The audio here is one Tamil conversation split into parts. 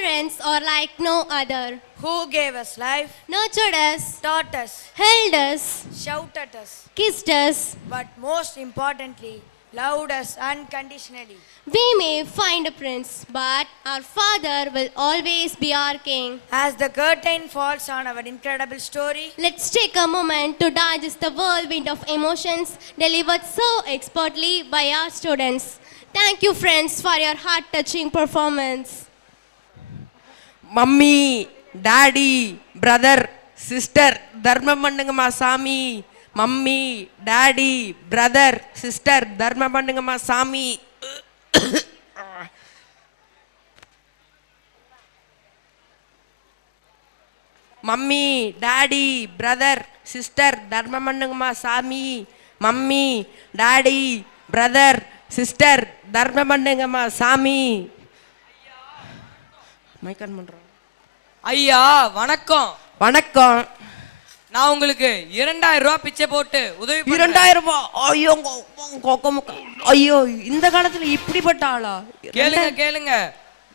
parents are like no other, who gave us life, nurtured us, taught us, held us, shouted us, kissed us. but most importantly, loved us unconditionally. We may find a prince, but our Father will always be our King. As the curtain falls on our incredible story, Let's take a moment to digest the whirlwind of emotions delivered so expertly by our students. Thank you, friends, for your heart-touching performance. Mummy daddy brother sister தர்மம் பண்ணுங்கம்மா சாமி. மம்மி டாடி பிரதர் சிஸ்டர் தர்மம் பண்ணுங்கம்மா சாமி. மம்மி டாடி பிரதர் சிஸ்டர் தர்மம் பண்ணுங்கம்மா சாமி. மம்மி டாடி பிரதர் சிஸ்டர் தர்மம் பண்ணுங்கம்மா சாமி. மைக்கன் பண்றோம். ஐயா வணக்கம். வணக்கம். நான் உங்களுக்கு 2000 ரூபாய் பிச்சை போட்டு உதவி 2000 ரூபாய்? ஐயோ ஐயோ, இந்த காலத்துல இப்படிப்பட்ட ஆளா? கேளுங்க.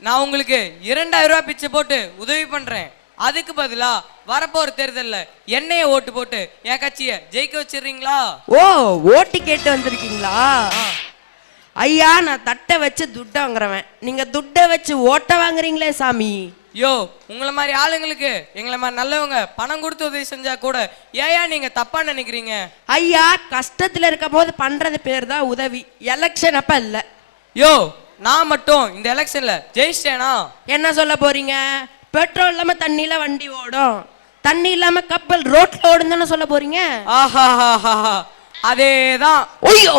நான் உங்களுக்கு 2000 ரூபாய் பிச்சை போட்டு உதவி பண்றேன். அதுக்கு பதிலா வரப்போற தேர்தல்ல என்னைய ஓட்டு போட்டு என் கட்சிய ஜெயிக்க வச்சிடுறீங்களா? ஓ, ஓட்டு கேட்டு வந்திருக்கீங்களா? ஐயா, நான் தட்டை வச்சு துட்டை வாங்குறவன், நீங்க துட்டை வச்சு ஓட்ட வாங்குறீங்களே சாமி. யோ, உங்களை மாதிரி ஆளுங்களுக்கு எங்களை மாதிரி நல்லவங்க பணம் கொடுத்து உதவி செஞ்சா கூட ஏயா நீங்க தப்பா நினைக்கிறீங்க? ஐயா, கஷ்டத்துல இருக்கும் போது பண்றது பேர் தான் உதவி, எலெக்ஷன் அப்ப இல்ல. யோ, நான் மட்டும் இந்த எலெக்ஷன்ல ஜெயிச்சிட்டேனா? என்ன சொல்ல போறீங்க? பெட்ரோல் இல்லாம தண்ணியில வண்டி ஓடும், தண்ணி இல்லாம கப்பல் ரோட்ல ஓடும் தானே சொல்ல போறீங்க? ஆஹா, அதேதான். ஐயோ,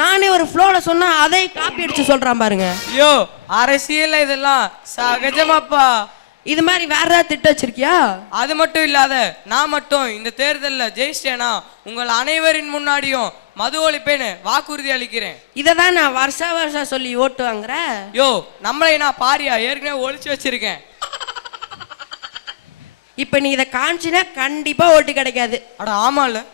நானே ஒரு ஃப்ளோல சொன்னா அதை காப்பி அடிச்சு சொல்றான் பாருங்க. யோ, அரசியல் இதெல்லாம் சகஜமாப்பா. இது மாதிரி வேற ஏதாவது திட்டம் வச்சிருக்கியா? அது மட்டும் இல்லாத நான் மட்டும் இந்த தேர்தல்ல ஜெயிச்சிட்டேனா உங்கள் அனைவரின் முன்னாடியும் மது ஒழிப்பேன்னு வாக்குறுதி அளிக்கிறேன். இததான் நான் வருஷம் சொல்லி ஓட்டு வாங்குறேன். யோ, நம்மளை நான் பாரியா ஏற்கனவே ஒழிச்சு வச்சிருக்கேன். இப்ப நீ இதை காமிச்சினா கண்டிப்பா ஓட்டு கிடைக்காது. அட ஆமால.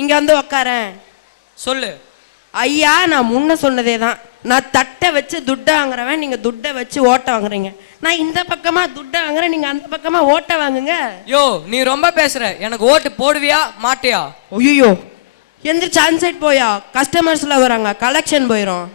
இங்க வந்து உக்காரேன். சொல்லு. ஐயா, நான் முன்ன சொன்னதே தான். நான் தட்டை வச்சு துட்டை வாங்குறவன், நீங்க துட்டை வச்சு ஓட்ட வாங்குறீங்க. நான் இந்த பக்கமா துட்டை வாங்குறேன், நீங்க அந்த பக்கமா ஓட்ட வாங்குங்க. யோ, நீ ரொம்ப பேசுற. எனக்கு ஓட்டு போடுவியா மாட்டியா? ஐயோ, எந்திரிச்சு அன்சைட் போயா, கஸ்டமர்ஸ்ல வராங்க, கலெக்ஷன் போயிரும்.